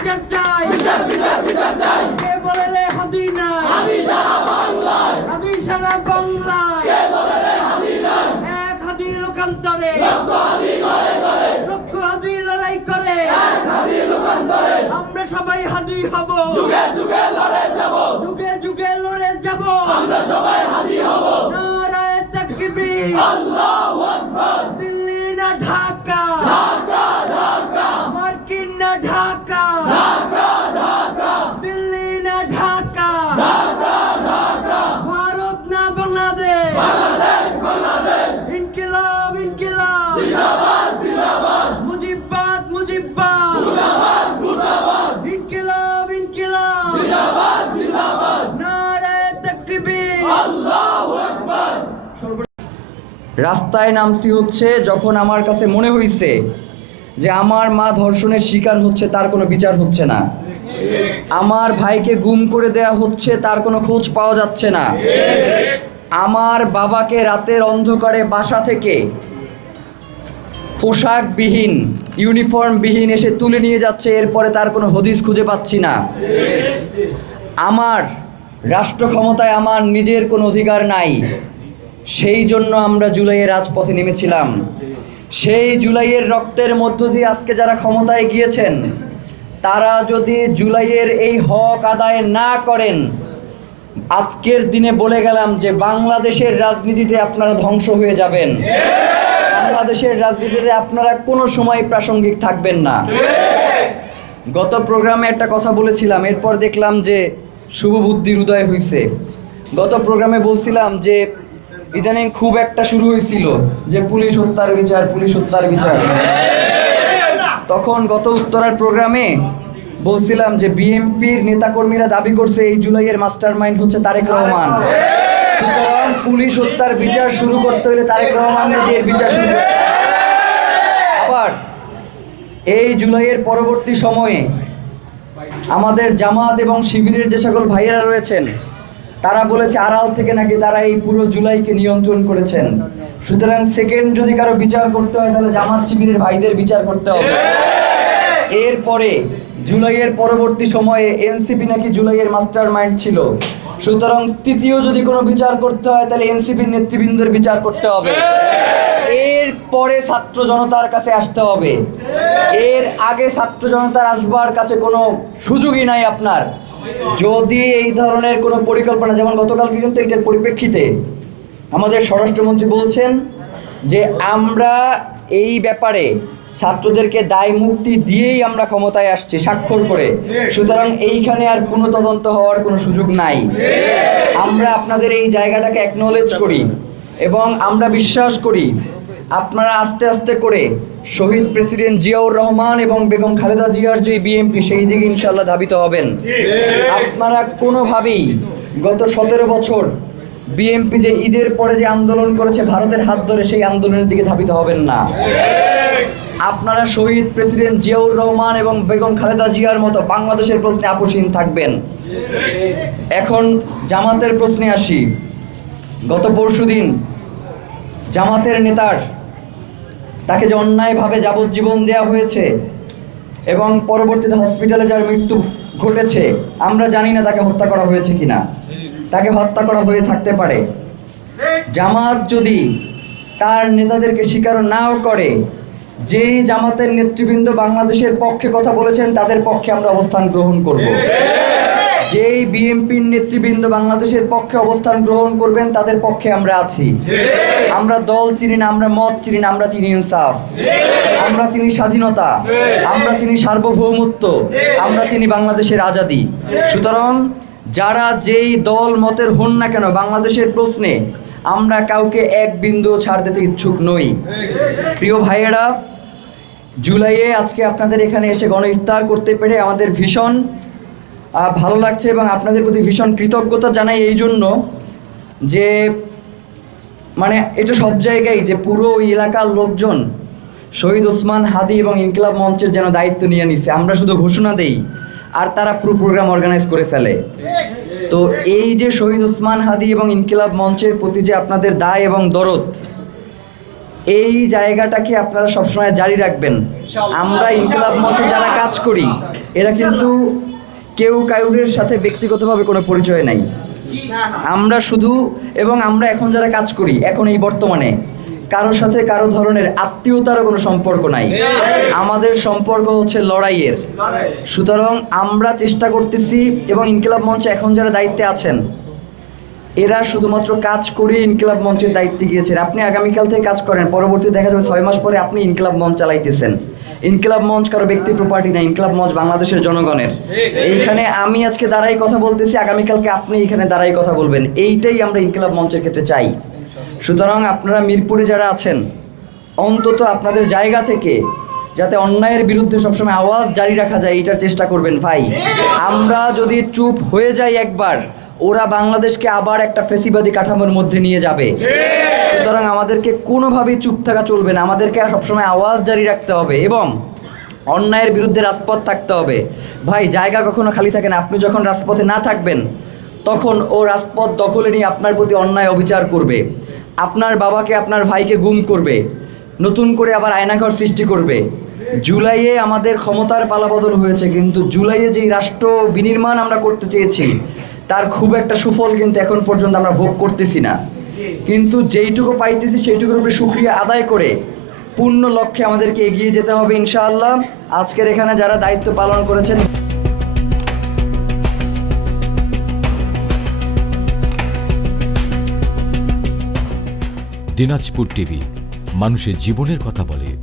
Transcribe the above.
বিচার চাই, কে বলে রে হাদি নাই, হাদি সারা বাংলায়, এক হাদি লোকান্তরে, লক্ষ হাদি লড়াই করে, আমরা সবাই হাদি হব, যুগে যুগে লড়ে যাব, আমরা সবাই হাদি হব। নারায়ে তাকবীর, আল্লাহু আকবার। দিল্লি না ঢাকা, মার্কিন না ঢাকা, দিল্লি না ঢাকা, ভারত না বাংলাদেশ, ইনকিলাব ইনকিলাব, মুজিবাদ মুজিবাদ, ইনকিলাব ইনকিলাব, নারায়ে তাকবীর, আল্লাহু আকবার। রাস্তায় নামছি হচ্ছে যখন আমার কাছে মনে হয়েছে যে আমার মা ধর্ষণের শিকার হচ্ছে, তার কোনো বিচার হচ্ছে না, আমার ভাইকে গুম করে দেয়া হচ্ছে, তার কোনো খোঁজ পাওয়া যাচ্ছে না, আমার বাবাকে রাতের অন্ধকারে বাসা থেকে পোশাকবিহীন ইউনিফর্মবিহীন এসে তুলে নিয়ে যাচ্ছে, এরপরে তার কোনো হদিস খুঁজে পাচ্ছি না, আমার রাষ্ট্র ক্ষমতায় আমার নিজের কোনো অধিকার নাই। সেই জন্য আমরা জুলাইয়ের রাজপথে নেমেছিলাম। সেই জুলাইয়ের রক্তের মধ্য দিয়ে আজকে যারা ক্ষমতায় গিয়েছেন, তারা যদি জুলাইয়ের এই হক আদায় না করেন, আজকের দিনে বলে গেলাম যে বাংলাদেশের রাজনীতিতে আপনারা ধ্বংস হয়ে যাবেন, বাংলাদেশের রাজনীতিতে আপনারা কোনো সময় প্রাসঙ্গিক থাকবেন না। গত প্রোগ্রামে একটা কথা বলেছিলাম, এরপর দেখলাম যে শুভ বুদ্ধির উদয় হয়েছে। গত প্রোগ্রামে বলছিলাম যে ইদানিং খুব একটা শুরু হয়েছিল যে পুলিশ হত্যার বিচার, পুলিশ হত্যার বিচার। তখন গত উত্তরার প্রোগ্রামে বলছিলাম যে বিএনপির নেতাকর্মীরা দাবি করছে এই জুলাইয়ের মাস্টার মাইন্ড হচ্ছে তারেক রহমান। সুতরাং পুলিশ হত্যার বিচার শুরু করতে হলে তারেক রহমানের দিয়ে বিচার শুরু করতে হবে। আবার এই জুলাইয়ের পরবর্তী সময়ে আমাদের জামাত এবং শিবিরের যে সকল ভাইয়েরা রয়েছেন, তারা বলেছে আড়াল থেকে নাকি তারা এই পুরো জুলাইকে নিয়ন্ত্রণ করেছেন। সুতরাং সেকেন্ড যদি কারো বিচার করতে হয় তাহলে জামাত শিবিরের ভাইদের বিচার করতে হবে। এরপরে জুলাইয়ের পরবর্তী সময়ে এনসিপি নাকি জুলাইয়ের মাস্টার মাইন্ড ছিল। সুতরাং তৃতীয় যদি কোনো বিচার করতে হয় তাহলে এনসিপির নেতৃবৃন্দের বিচার করতে হবে। এরপরে ছাত্র জনতার কাছে আসতে হবে। এর আগে ছাত্র জনতার আসবার কাছে কোনো সুযোগই নাই আপনার। যদি এই ধরনের কোনো পরিকল্পনা, যেমন গতকালকে কিন্তু এটার পরিপ্রেক্ষিতে আমাদের স্বরাষ্ট্রমন্ত্রী বলছেন যে আমরা এই ব্যাপারে ছাত্রদেরকে দায় মুক্তি দিয়েই আমরা ক্ষমতায় আসছি স্বাক্ষর করে। সুতরাং এইখানে আর কোনো তদন্ত হওয়ার কোনো সুযোগ নাই। আমরা আপনাদের এই জায়গাটাকে অ্যাকনলেজ করি এবং আমরা বিশ্বাস করি আপনারা আস্তে আস্তে করে শহীদ প্রেসিডেন্ট জিয়াউর রহমান এবং বেগম খালেদা জিয়ার যে বিএনপি, সেই দিকে ইনশাআল্লাহ ধাবিত হবেন। আপনারা কোনোভাবেই গত 17 বছর বিএনপি যে ঈদের পরে যে আন্দোলন করেছে ভারতের হাত ধরে, সেই আন্দোলনের দিকে ধাবিত হবেন না। আপনারা শহীদ প্রেসিডেন্ট জিয়াউর রহমান এবং বেগম খালেদা জিয়ার মতো বাংলাদেশের প্রশ্নে আপোষহীন থাকবেন। এখন জামাতের প্রশ্নে আসি। গত পরশুদিন জামাতের নেতার তাকে যে অন্যায়ভাবে যাবজ্জীবন দেওয়া হয়েছে এবং পরবর্তীতে হসপিটালে যার মৃত্যু ঘটেছে, আমরা জানি না তাকে হত্যা করা হয়েছে কিনা। তাকে হত্যা করা হয়ে থাকতে পারে। জামাত যদি তার নেতাদেরকে স্বীকার নাও করে, যেই জামাতের নেতৃবৃন্দ বাংলাদেশের পক্ষে কথা বলেছেন তাদের পক্ষে আমরা অবস্থান গ্রহণ করব। যেই বিএনপির নেতৃবৃন্দ বাংলাদেশের পক্ষে অবস্থান গ্রহণ করবেন তাদের পক্ষে আমরা আছি। আমরা দল চিনি না, আমরা মত চিনি না, আমরা চিনি ইনসাফ, আমরা চিনি স্বাধীনতা, আমরা চিনি সার্বভৌমত্ব, আমরা চিনি বাংলাদেশের আজাদি। সুতরাং যারা যেই দল মতের হন না কেন, বাংলাদেশের প্রশ্নে আমরা কাউকে এক বিন্দু ছাড় দিতে ইচ্ছুক নই। প্রিয় ভাইয়েরা, জুলাইয়ে আজকে আপনাদের এখানে এসে গণ ইফতার করতে পেরে আমাদের ভীষণ ভালো লাগছে এবং আপনাদের প্রতি ভীষণ কৃতজ্ঞতা জানাই এই জন্য যে মানে এটা সব জায়গায় যে পুরো ওই এলাকার লোকজন শহীদ ওসমান হাদি এবং ইনকিলাব মঞ্চের যেন দায়িত্ব নিয়ে নিছে। আমরা শুধু ঘোষণা দেই আর তারা পুরো প্রোগ্রাম অর্গানাইজ করে ফেলে। তো এই যে শহীদ ওসমান হাদি এবং ইনকিলাব মঞ্চের প্রতি যে আপনাদের দায় এবং দরদ, এই জায়গাটাকে আপনারা সবসময় জারি রাখবেন। আমরা ইনকিলাব মঞ্চে যারা কাজ করি এরা কিন্তু কেউ কায়ুরের সাথে ব্যক্তিগতভাবে কোনো পরিচয় নাই। আমরা শুধু এবং আমরা এখন যারা কাজ করি এখন এই বর্তমানে কারোর সাথে কারো ধরনের আত্মীয়তারও কোনো সম্পর্ক নাই, আমাদের সম্পর্ক হচ্ছে লড়াইয়ের। সুতরাং আমরা চেষ্টা করতেছি এবং ইনকিলাব মঞ্চে এখন যারা দায়িত্বে আছেন এরা শুধুমাত্র কাজ করে ইনকিলাব মঞ্চের দায়িত্বে গিয়েছেন। আপনি আগামীকাল থেকে কাজ করেন, পরবর্তী দেখা যাবে 6 মাস পরে আপনি ইনকিলাব মঞ্চ চালাইতেছেন। ইনকিলাব মঞ্চ কারো ব্যক্তি প্রপার্টি না, ইনকিলাব মঞ্চ বাংলাদেশের জনগণের। এইখানে আমি আজকে দাঁড়াই কথা বলতেছি, আগামীকালকে আপনি এইখানে দাঁড়াই কথা বলবেন, এইটাই আমরা ইনকিলাব মঞ্চের ক্ষেত্রে চাই। সুতরাং আপনারা মিরপুরে যারা আছেন অন্তত আপনাদের জায়গা থেকে যাতে অন্যায়ের বিরুদ্ধে সবসময় আওয়াজ জারি রাখা যায় এইটার চেষ্টা করবেন ভাই। আমরা যদি চুপ হয়ে যাই একবার, ওরা বাংলাদেশকে আবার একটা ফেসিবাদী কাঠামোর মধ্যে নিয়ে যাবে। সুতরাং আমাদেরকে কোনোভাবেই চুপ থাকা চলবে না, আমাদেরকে সবসময় আওয়াজ জারি রাখতে হবে এবং অন্যায়ের বিরুদ্ধে রাজপথ থাকতে হবে। ভাই জায়গা কখনো খালি থাকে না, আপনি যখন রাজপথে না থাকবেন তখন ও রাজপথ দখলে নিয়ে আপনার প্রতি অন্যায় অবিচার করবে, আপনার বাবাকে আপনার ভাইকে গুম করবে, নতুন করে আবার আয়নাঘর সৃষ্টি করবে। জুলাইয়ে আমাদের ক্ষমতার পালাবদল হয়েছে, কিন্তু জুলাইয়ে যেই রাষ্ট্র বিনির্মাণ আমরা করতে চেয়েছি তার খুব একটা সুফল কিন্তু এখন পর্যন্ত আমরা ভোগ করতেছি না। কিন্তু যেইটুকু পাইতেছি সেইটুকুর উপরে শুকরিয়া আদায় করে পূর্ণ লক্ষ্যে আমাদেরকে এগিয়ে যেতে হবে ইনশাআল্লাহ। আজকের এখানে যারা দায়িত্ব পালন করেছেন, দিনাজপুর টিভি মানুষের জীবনের কথা বলে।